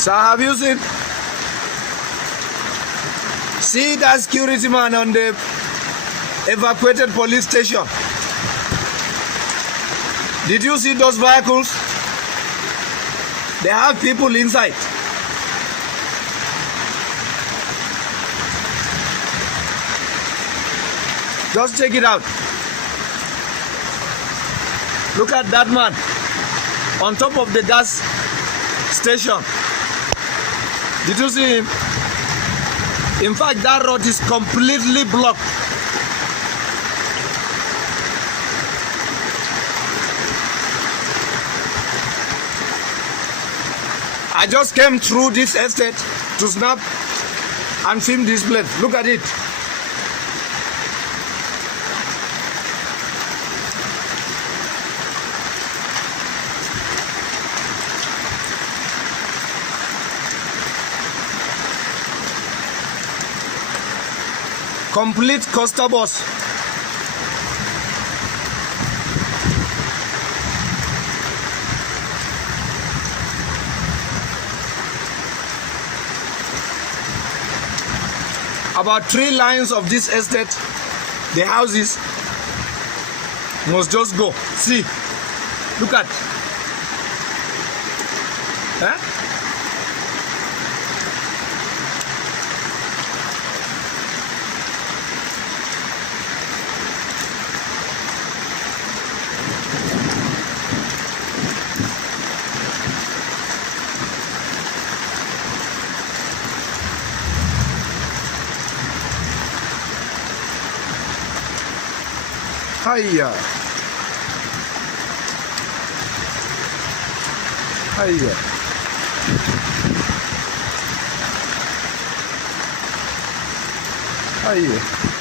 So have you seen? See that security man on the evacuated police station? Did you see those vehicles? They have people inside. Just check it out. Look at that man on top of the gas station. Did you see him? In fact, that road is completely blocked. I just came through this estate to snap and film this place. Look at it. Complete Costa Bus. About 3 lines of this estate, the houses must just go. See, look at. Huh? Hiya. Hiya. Hiya.